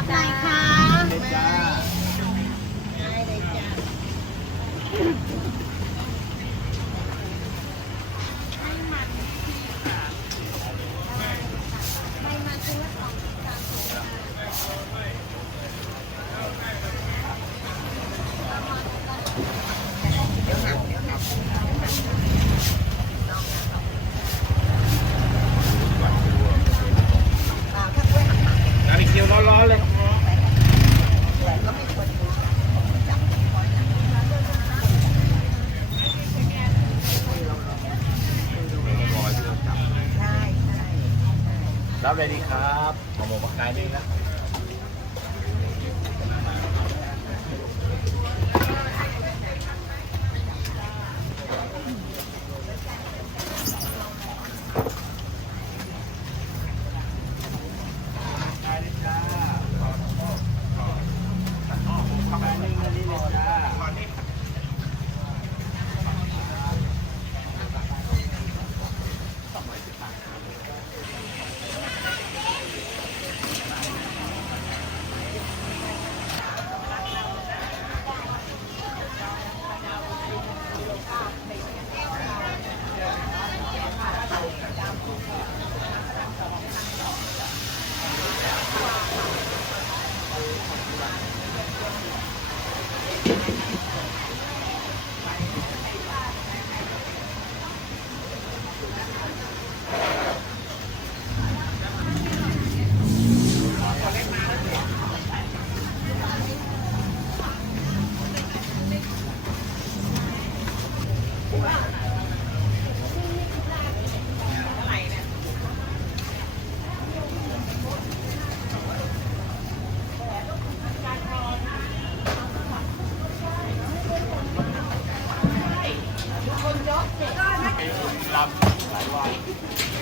รับไหมคะเลยจ้าได้เลยจ้ะน้ำอีกเคียวร้อนๆเลยรับเลยดีครับหมกปากกายนี่นะ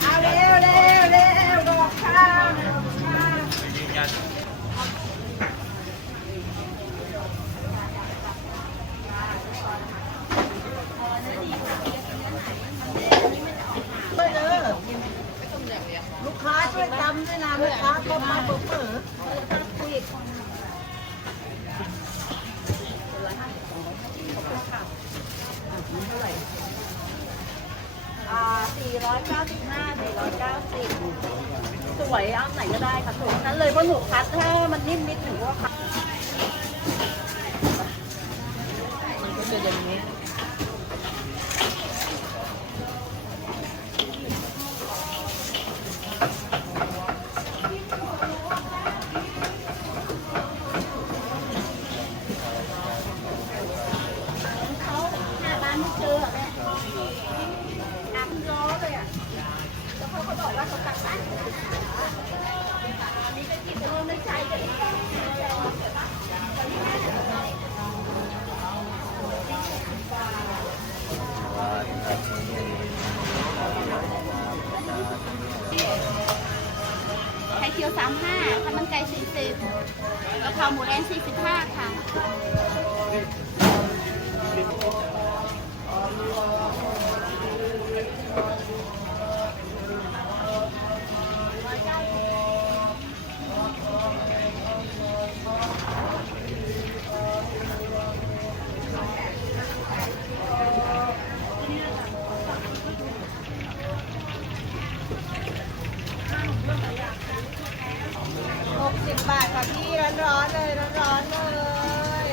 เอาเร็วเร็วเร็วบอกข้าวลูกค้าช่วยจำด้วยนะลูกค้าเข้ามาเปิด495 490สวยเอาไหนก็ได้ค่ะสวยนั้นเลยเพราะหนูคัดถ้ามันนิ่มนิดหนูว่าคัดมันก็จะอย่างนี้ไข่เจียว35ข้าวมันไก่40กะเพราหมูแดง45ค่ะ60 บาทค่ะพี่ร้อนๆเลยร้อนๆเลย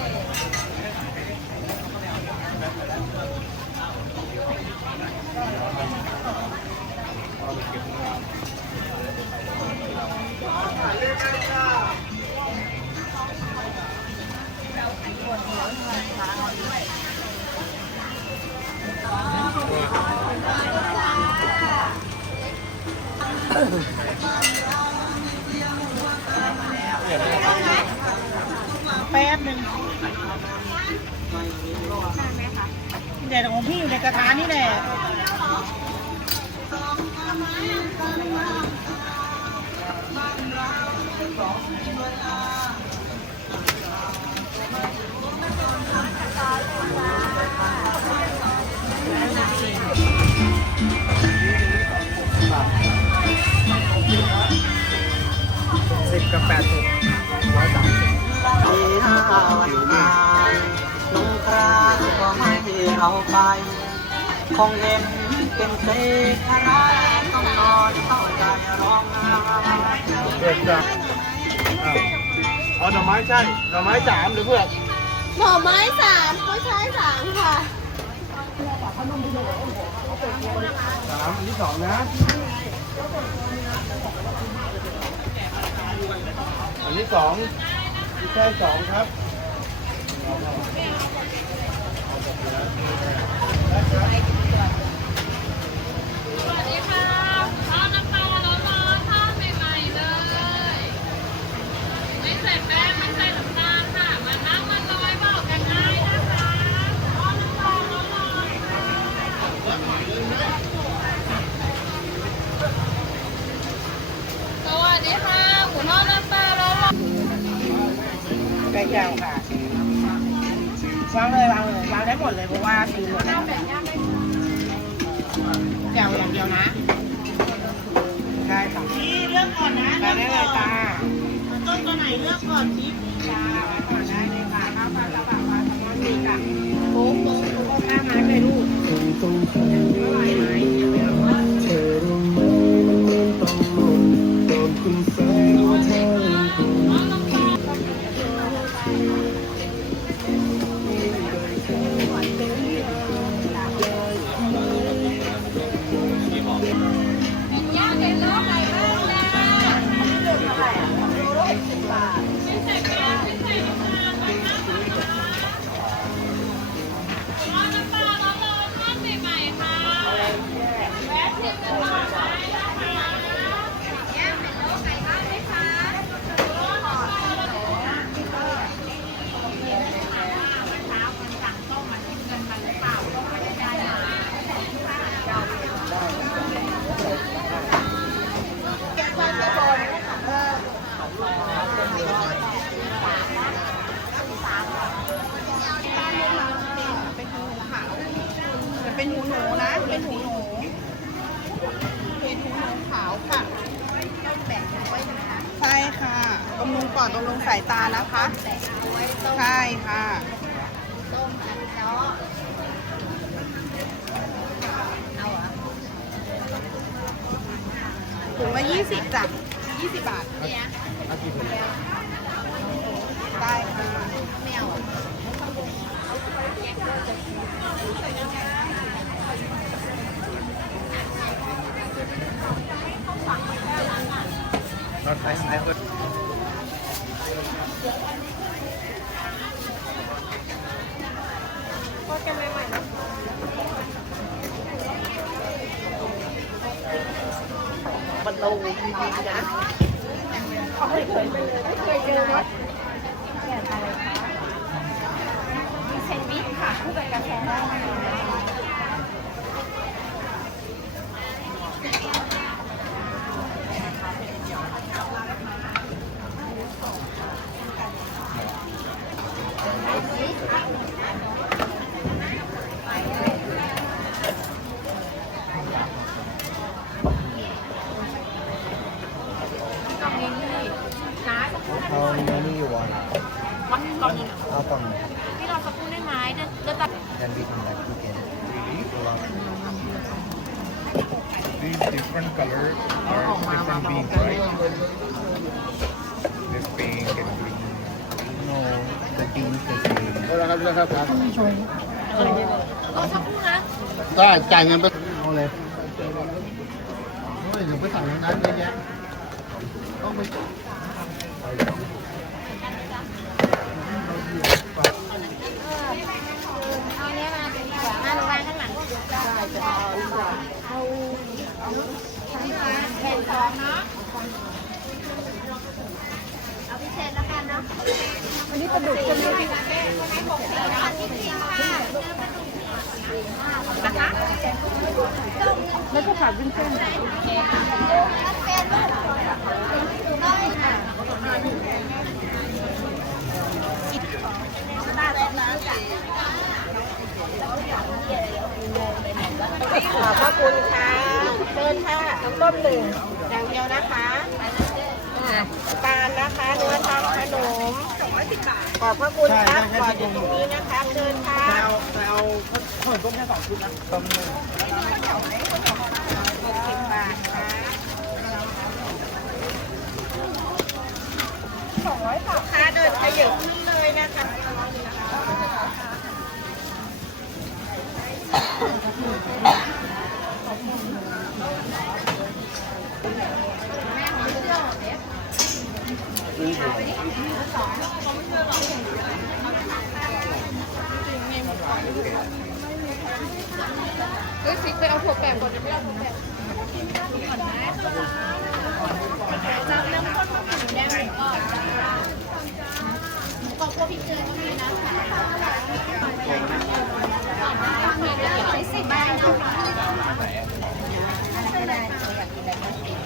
แป๊บหนึ่งเดี๋ยวของพี่อยู่ในกระทะนี่แหละ10 กับ 80 ลงครานก็ไม่เอาไปคงเห็นเป็นเศษอะไรต้องนอนเข้าใจร้องไห้ เด็ดจ้ะเอาหน่อไม้ใช่หน่อไม้3หรือเพื่อน หน่อไม้3ก็ใช้3ค่ะ 3อันที่2นะอันที่2ที่แค่2ครับสวัสดีค่ะข้าวน้ำปลาร้อนๆทอดใหม่ๆเลย ไม่ใส่แป้งไม่ใส่น้ำตาลค่ะมานั่งมาลอยบอกกันได้นะคะข้าวน้ำปลาร้อนๆสวัสดีค่ะหมูทอดน้ำปลาร้อนๆ ไก่ย่างค่ะวางเลยวางได้หมดเลยเพราะว่าซื้อหมดแล้วแจ่วอย่างเดียวนะได้ค่ะนี่เลือกก่อนนะได้เลยจ้าต้นตัวไหนเลือกก่อนจิ๊บจ้าก่อนได้เลยค่ะข้าวปลากระป๋าปลาแซลมอนนี่ค่ะโค้งข้าวไม้เลยลูกเท่าไหร่ไหมเป็นหูหนูนะเป็นหูหนูขาวค่ะใช่ค่ะบำรุงปอดบำรุงสายตานะคะใช่ค่ะต้มอันเนาะเอาเหรอถุงละ20จ้ะ20 บาทได้ค่ะไม่เอารถไฟสายเพื่อน มันลงจริงๆนะเขาไม่เคยเจอรถมีแซนด์วิชค่ะคู่กับกาแฟได้เอาเนื้อนี่อยู่วะ วันกล่องนึง เอากล่อง พี่เราสักครู่ได้ไหมเดี๋ยวตัด กันบิดแบบที่เกน These different colors are different beans, right? This pink and green. โนthe beans the same แล้วครับแล้วครับ รอสักครู่นะ ได้จ่ายเงินไป เอาเลย โอ้ยเดี๋ยวไปสั่งร้านเยอะแยะต้องไป เอาเนี้ยมาดีกว่ามาลงวางข้างหลังได้จะเอาแผ่น2เนาะเอาพิเศษแล้วกันเนาะอันนี้ปลาดุกใช่ไหมนะคะแล้วก็ผัดเป็นเส้นขอบพระคุณค่ะเชิญค่ะน้ำต้ม1อย่างเดียวนะคะปานนะคะเนื้อทอดขนม อบพระคุณครับขออยู่ตรงนี้นะครับเชิญครับ เอาขนต้มแค่2 ชุดนะต้มเลย 60 บาทครับ200 บาทค่ะเดินขยับนี่เลยนะคะ เฮ้ยฟิกไปเอาถั่วแปบก่อนจะไม่เอาถั่วแปบ จะเริ่มต้นมาหมูแดงหมูกรอบจ้าหมูกรอบพวกพริกเกลือก็มีนะคะใช้สิบได้นะคะก็ได้ตัวอยากกินอะไรก็กิน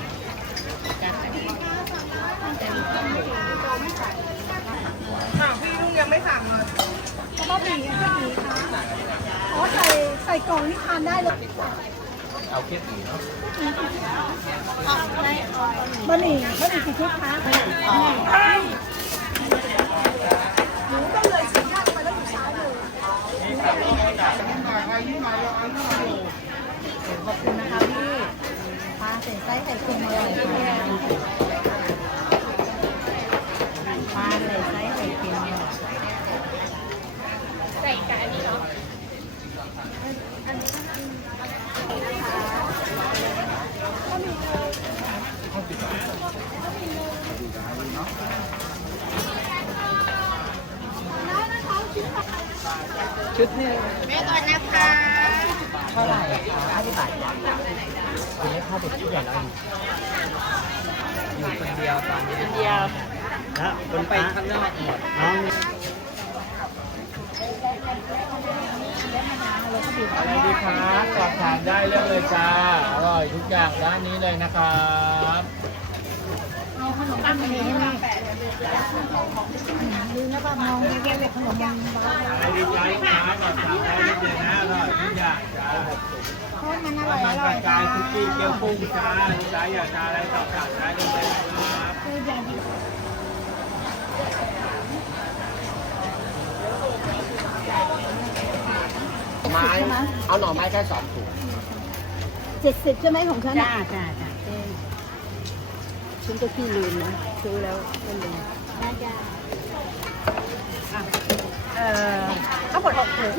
พี่ลุงยังไม่สั่งเลย บะหมี่ค่ะอ๋อใส่กล่องนี่ทานได้เลย เอาแค่สีเนาะ บะหมี่กี่ชุดคะหนูต้องเลยสีหน้าไปแล้วอยู่ซ้ายเลยขอบคุณนะคะพี่ปลาใส่ไส้ใส่กุ้งอร่อยค่ะปลาใส่ไส้ใส่เค็มอร่อย ใส่กับอันนี้เนาะ ชุดเนี่ย แม่ก่อนนะคะ เท่าไหร่คะ50 บาทคุณไม่เข้าไปที่อย่างนั้นอยู่คนเดียวตอนนี้คนเดียวแล้วคนไปข้างนอกหมดน้องอะไรดีครับสอบถามได้เลือกเลยจ้าอร่อยทุกอย่างร้านนี้เลยนะครับ ลืมแล้วป่ะมองแก้วขนมยังบ้า อะไรดีใจครับสอบถามได้เลือกเลยนะอร่อยทุกอย่างจ้า โทษมันอร่อย มันกระจายคุกกี้เกี๊ยวกุ้งจ้าจ้าอยากทานอะไรสอบถามได้เลยนะครับ ไม้เอาหน่อไม้แค่2 ถุง 70ใช่ไหมของฉัน จ้าจ้าจ้า ฉันก็ขี้ลืมนะซื้อแล้วก็ลืม ทั้งหมด6 ถุง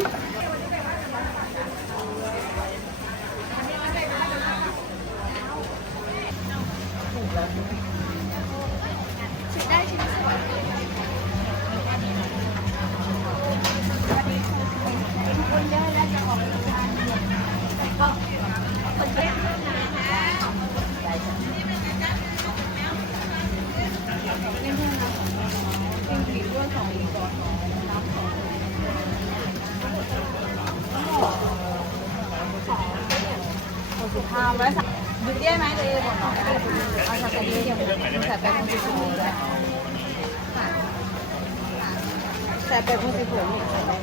ชิมได้ชิมคนเยอะแล้วจะออกทานเย็นก็คนเยอะดูได้ไหมเลยบอกหน่อยเอาใส่เยอะๆใส่ไปคงจะถูกแล้วใส่ไปคงจะถูกนี่ใส่ได้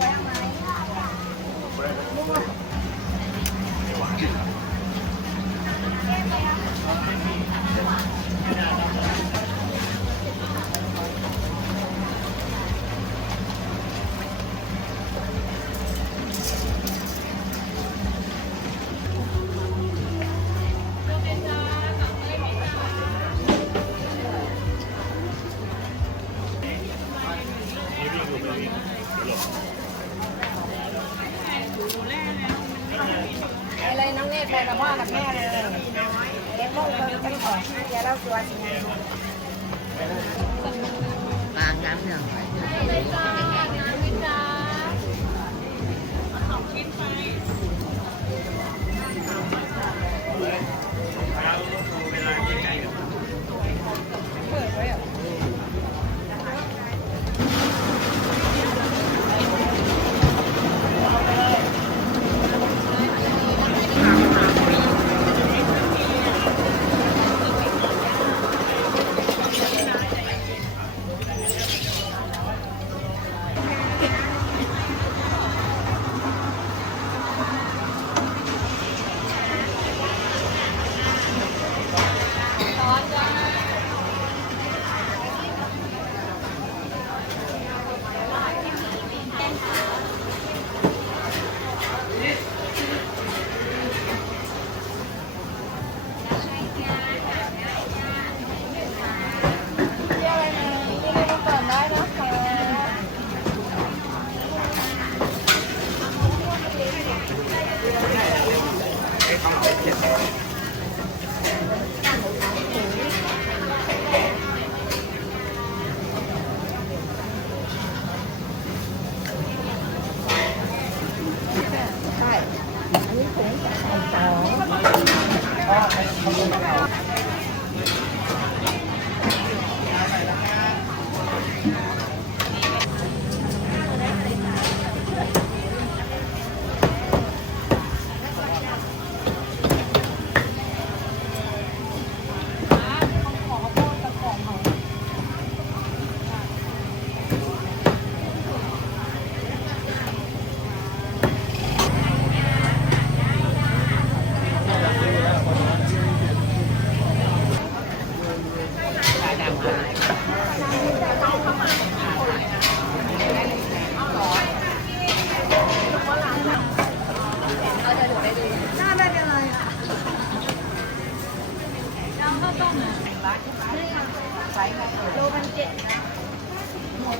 อะไรน้องเนตรไปกับพ่อกับแม่เลยเล็กโม่กันก่อนเดี๋ยวเราชวนบางน้ำหนึ่ง เลยจ้าน้ำเลยจ้า เ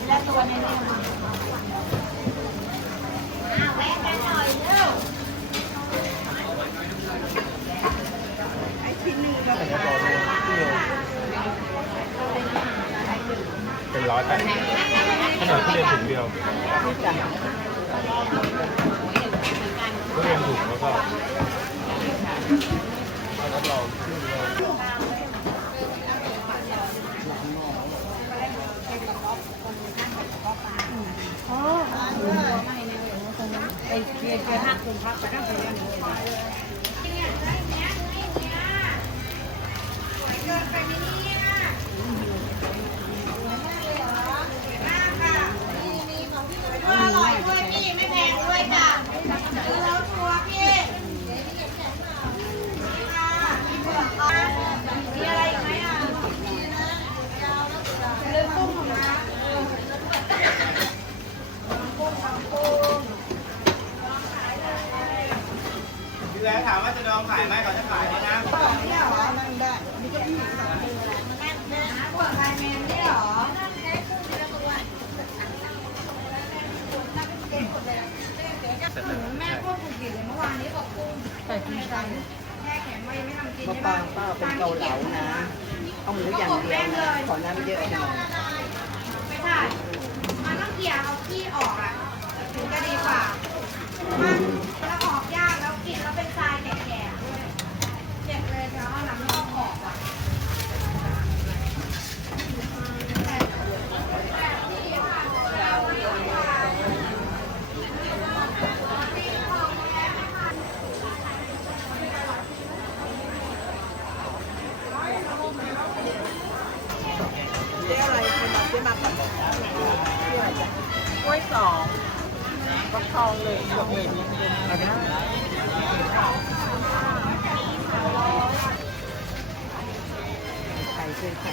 ละตัวเนี่ยแวะกันหน่อยเร็ว เป็นร้อยแต่ขนาดที่เรียนถุงเดียวก็เรียนถุงแล้วก็รับรองไปเรียนไปห้าคนพักไปนั่งไปเรียนอร่อยด้วยพี่ไม่แพงด้วยจ้ะแล้วทัวร์พี่มีอะไรอีกไหมอ่ะเรื่องกุ้งของน้าพี่แล้ถามว่าจะลองขายไหมเขาจะขายไหมนะ เนี่ยเหรอนั่งได้มีเก้าอี้พวกไทยแมนเนี่ยเหรอแม่พวกผูกกินเลยเมื่อวานนี้บอกกุ้งใส่กุ้งใจแม่แข็งไว้ไม่ทำกินใช่ป่ะป้าเป็นเกาเหลานะเอาหมูอย่างเดียวนะขอน้ำเยอะหน่อยไม่ได้มันต้องเกี่ยเอาขี้ออกอ่ะถึงจะดีกว่ามันแล้วออกยากแล้วกินแล้วเป็นทรายแก่ๆด้วยเจ็บเลยแล้วเอาน้ำนอกออกอ่ะกล้วยสองฟักทองเลยดอกเลยเอาได้ไข่เป็นไข่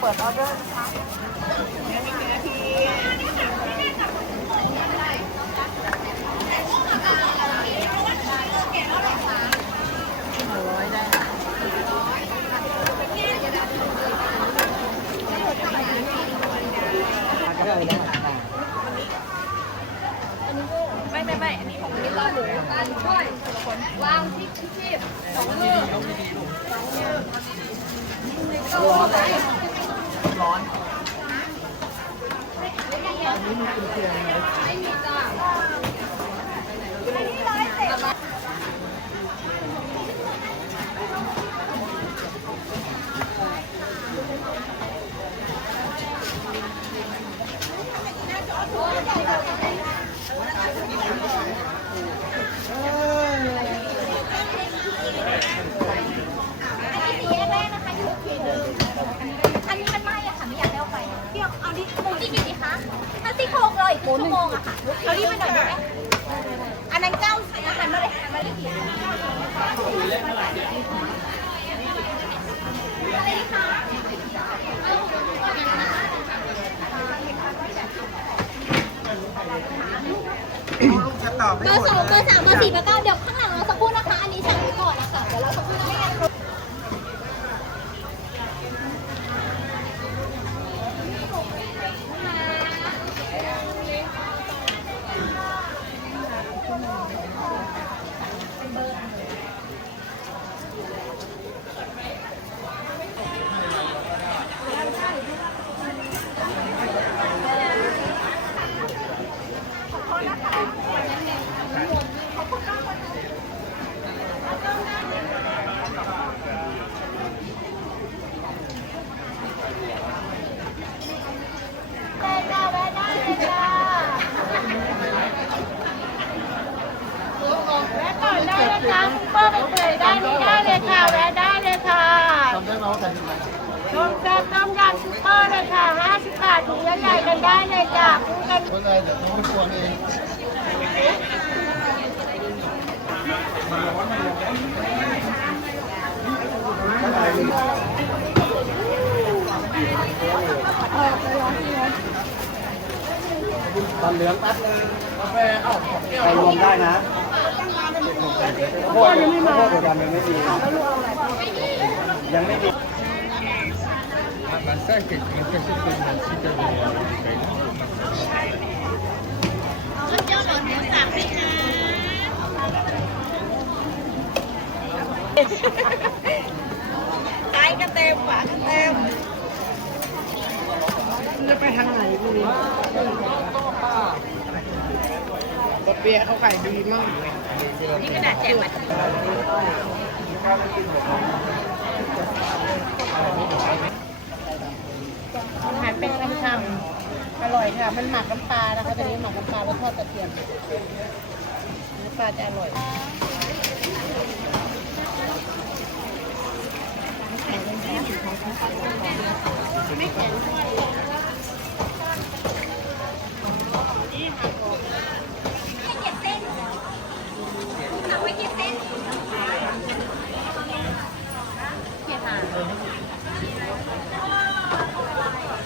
เปิดออเดอร์นะคะเนี่ยมีกี่นาที100ได้ค่ะก็เลยได้ค่ะไม่อันนี้ของมิตรหมูอันช่วยวางที่ชีพ2 มือร้อน ไม่มีจ้าชั่วโมงอะค่ะเอาที่มันหน่อยได้ไหมอันนั้น9อาหารมาเลยมาเลยจะตอบไม่หมดเลยเบอร์ 3 เบอร์ 4 เบอร์ 9เดี๋ยวข้างหลังเราสักครู่นะคะอันนี้สั่งไว้ก่อนนะคะเดี๋ยวเราสักครู่ไม่งั้นได้เลยค่ะแวะได้เลยค่ะ ทำได้ไหมว่าใครเป็นใคร ต้มยำซุปเปอร์เลยค่ะ50 บาท ถุงใหญ่ๆกันได้เลยจ้ะคู่กัน ก็เลยเดี๋ยวเขาไปตวงเอง ตอนเหลืองแป๊บนึงกาแฟใส่รวมได้นะโคตรยังไม่มาโคตรดำยังไม่มียังไม่มี มันแทรกเก็บมันจะเป็นเหมือนที่จะมี รถเจ้าหลอดหมูสับไหมคะ ไก่ก็เต็มฝาก็เต็มจะไปทางไหนดูดิบะเปียเขาขายดีมากนี่กระดาษแจกบัตรอาหารเป็นคำๆอร่อยค่ะ มันหมักน้ำปลานะคะตอนนี้หมักน้ำปลาแล้วทอดกระเทียมเนื้อปลาจะอร่อยไม่แข็ง